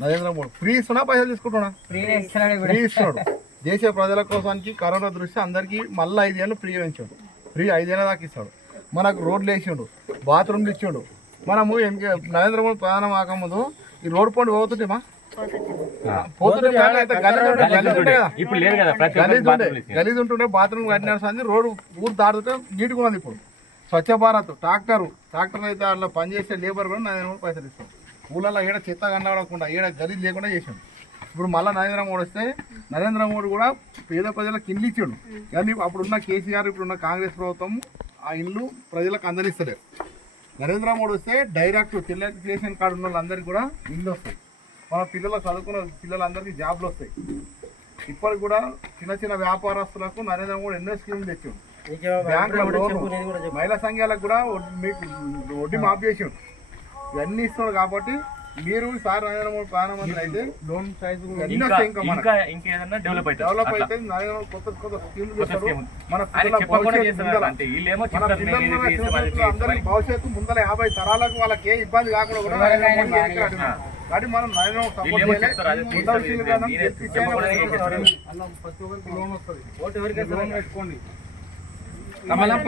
Narendra Modi free ఇస్తున్నా పైసలు తీసుకుంటున్నా? ఫ్రీ ఇస్తున్నాడు. దేశ ప్రజల కోసానికి కరోనా దృష్టి అందరికీ మళ్ళీ 5 ఏళ్ళు ఫ్రీ పెంచాడు. ఫ్రీ 5 ఏళ్ళ దాకా ఇస్తాడు. మనకు రోడ్లు వేసిండు, బాత్రూమ్లు ఇచ్చిండు. మనము నరేంద్ర మోడీ ప్రధానం కాకముందు ఈ రోడ్ పండు పోతుంటేమా గలీజ్ ఉంటుండే బాత్రూమ్ కట్టిన రోడ్డు ఊరు దాటుతుంటే నీట్గా ఉన్నది. ఇప్పుడు స్వచ్ఛ భారత్ ట్రాక్టర్ అయితే అట్లా పనిచేసే లేబర్ కూడా నరేంద్ర మోడీ పైసలు ఇస్తాడు. ఊళ్ళలో ఈడ చెత్త కనబడకుండా ఈడ గలీజ్ లేకుండా చేసాడు. ఇప్పుడు మళ్ళీ నరేంద్ర మోడీ వస్తే నరేంద్ర మోడీ కూడా పేద ప్రజలకు ఇల్లు ఇచ్చాడు. కానీ అప్పుడున్న కేసీఆర్ ఇప్పుడున్న కాంగ్రెస్ ప్రభుత్వం ఆ ఇల్లు ప్రజలకు అందరిస్తలేదు. నరేంద్ర మోడీ వస్తే డైరెక్ట్ రేషన్ కార్డు ఉన్న వాళ్ళందరికీ కూడా ఇల్లు వస్తాయి. మన పిల్లలు చదువుకున్న పిల్లలందరికీ జాబ్లు వస్తాయి. ఇప్పటికి కూడా చిన్న చిన్న వ్యాపారస్తులకు నరేంద్ర మోడీ ఎన్నో స్కీములు తెచ్చాడు. బ్యాంకుల లోను, మహిళా సంఘాలకు కూడా మీకు వడ్డీ మాఫ్ చేసాడు. ఇవన్నీ ఇస్తున్నాడు. కాబట్టి మీరు సార్ నరేంద్ర మోడీ ప్రధానమంత్రి అయితే లోన్ సైజు డెవలప్ అయితే నరేంద్ర మోడీ కొత్త స్కీములు చేస్తాడు. మన అందరి భవిష్యత్తు ముందర 50 తరాలకు వాళ్ళకి ఏ ఇబ్బంది కాకుండా కూడా నరేంద్ర మోడీ కాబట్టి మనం నరేంద్ర మోడీ లోన్ వస్తుంది. పెట్టుకోండి. కమలం